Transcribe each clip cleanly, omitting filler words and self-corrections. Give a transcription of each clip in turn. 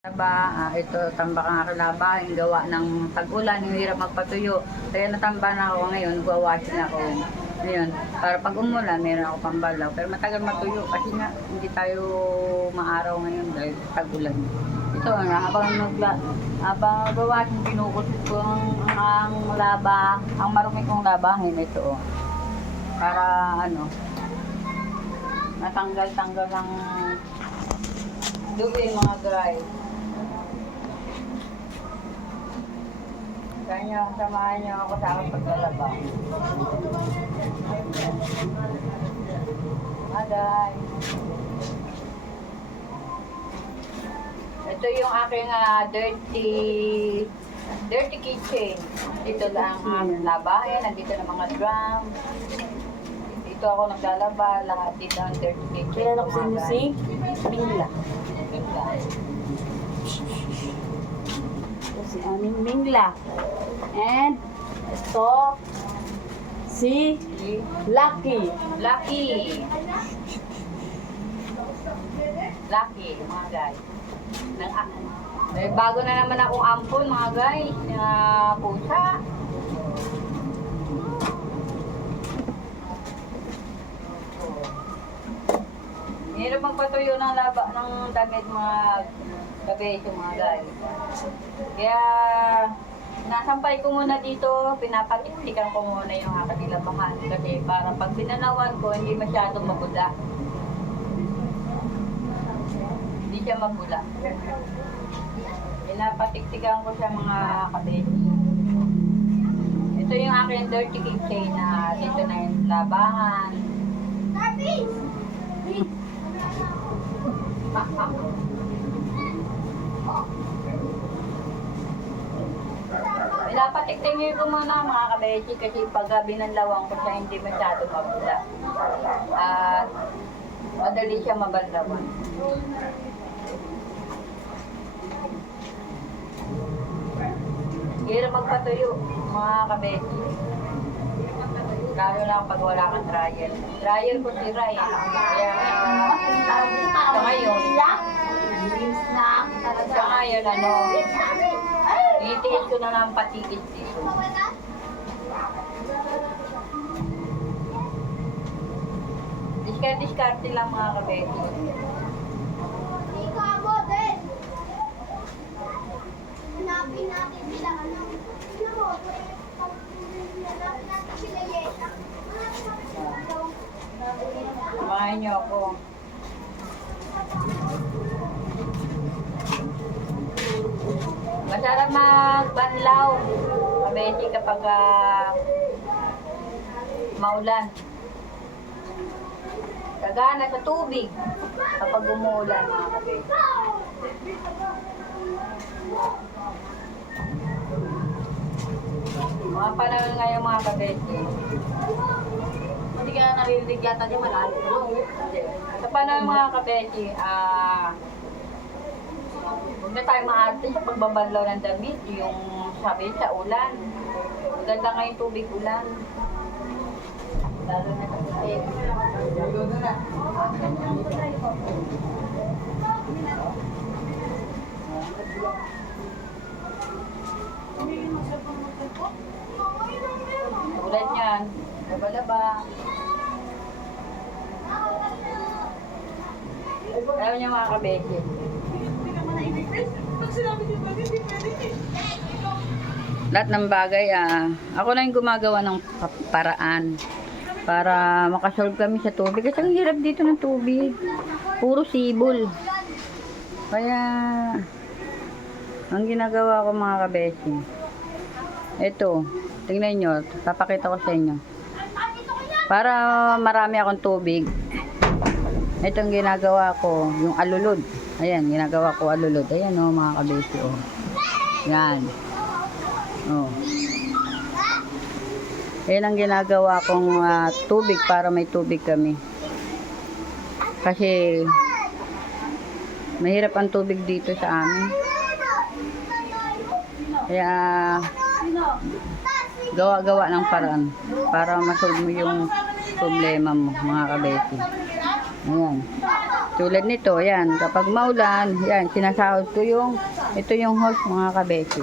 Ito tambak ang aking labahin, gawa ng tag-ulan, yung hirap magpatuyo. Kaya natamba na ako ngayon, nagwawashing ako. Ngayon, para pag umulan, meron ako pambalaw. Pero matagal matuyo kasi nga hindi tayo maaraw ngayon dahil tag-ulan. Ito, habang nagwawashing, binukot ko ang marumi kong labahin. Ito, para natanggal-tanggal ng dumi mga guys. Kaya samahan niyo ako sa aking paglalaba. Aday. Ito yung aking dirty kitchen. Dito lang ang labahin. Nandito na mga drum. Dito ako naglalaba. Lahat dito ang dirty kitchen. Kilala ko sa inyo si Mingla. Ito si aming Mingla. And ito si Lucky. Lucky, mga guys. Bago na naman akong ampon, mga guys. Pusa. Hirap magpatuyo ng damit mga gabi mga guys. Kaya nasampay ko muna dito, pinapatiktikan ko muna yung aking labahan kasi para pag binanawan ko hindi masyadong mabula. Hindi siya mabula. Pinapatiktikan ko siya mga kabeti. Ito yung aking dirty kitchen na dito na yung labahan. Pinapatiktingin ko muna mga kabeti kasi pag binanlawang ko siya hindi masyado mabula. At madali siya mabanlawan. Hirap magpatuyo mga kabeti. Lalo na pag wala kang dryer. Dryer ko si Ray. Kaya sa ngayon, itiis ko na lang patikit dito. Diskarte lang mga kabeti. Hanapin natin sila, Samahan niyo ako. Masarap magbanlaw, kabeti, kapag maulan. Gagana sa tubig kapag umuulan mga kabeti. Mga panahon ngayon mga kabeti. Hindi ka na naririnig yata niya malalim. Sa panahon mga kabeti, huwag na tayo maarte sa pagbabanlaw ng damit, yung sabi sa ulan. Maganda nga yung tubig ulan. Lalo na sa tubig. Ulan yan. Laba-laba. Ayaw niya mga kabeki. Lahat ng bagay, ako na yung gumagawa ng paraan para makasolve kami sa tubig. Kasi ang hirap dito ng tubig. Puro sibol. Kaya, ang ginagawa ko mga kabeki, ito, tingnan nyo, papakita ko sa inyo. Para marami akong tubig, ito ang ginagawa ko, yung alulod. Ayan, ginagawa ko alulod. Ayan o, mga kabesi, o. Yan. O. Ayan ang ginagawa kong tubig para may tubig kami. Kasi, mahirap ang tubig dito sa amin. Kaya, gawa-gawa ng paraan para masolve mo yung problema mo, mga kabeti. Ayan. Tulad nito, yan. Kapag maulan, yan, sinasahod ko ito yung hose mga kabesi.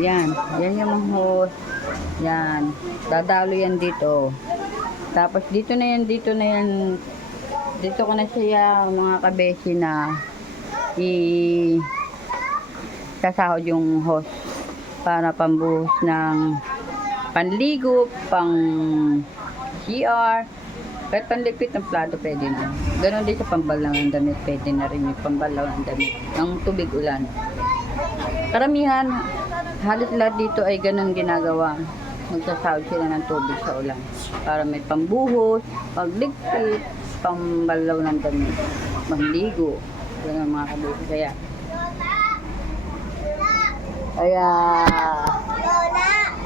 Yan. Yan yung hose. Yan. Dadalo yan dito. Tapos dito na yan. Dito ko na siya mga kabesi na sasahod yung hose para pambuhos ng panligo, pang CR, kahit panlipit ng plato pwede na. Ganon din sa pambalaw ng damit, pwede na rin yung pambalaw ng damit ng tubig ulan. Karamihan, halos lahat dito ay ganon ginagawa. Magsasahod sila ng tubig sa ulan para may pambuhos, pagligpit, pambalaw ng damit, manligo. Ganon mga kabisi.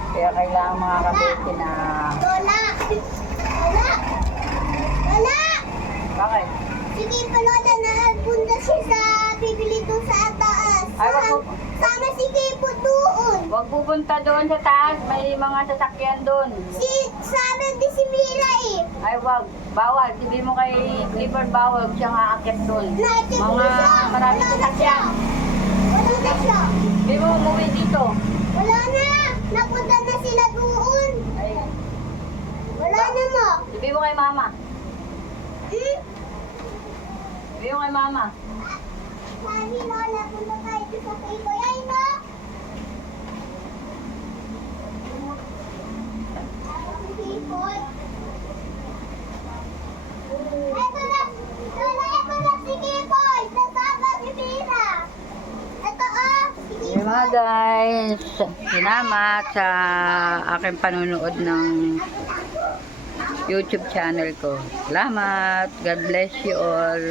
Kaya kailangan mga kabisi na... Bakit? Sige pa Lola, nagpunta siya sa bibili doon sa taas. Ay, wag po. Sama si Kipo doon. Huwag pupunta doon sa taas, may mga sasakyan doon. Sabi di si Mira eh. Ay, wag. Bawal. Sabi mo kay Clifford, bawal siyang aakyat doon. Nakikita mo Mga siya. maraming sasakyan. Wala na siya. Sabi mo umuwi dito. Wala na. Napunta na sila doon. Ay, Wala na mo. sabi mo kay mama. Hmm? Sabi mo kay mama. Sabi Lola, punta tayo sa Kipo. Ay no? Si Kipo. Ito na. Lola, ito na si Kipo. Nasama si Mira. Ito si Hey Kipo. mga guys, salamat sa aking panunood ng YouTube channel ko. Salamat. God bless you all.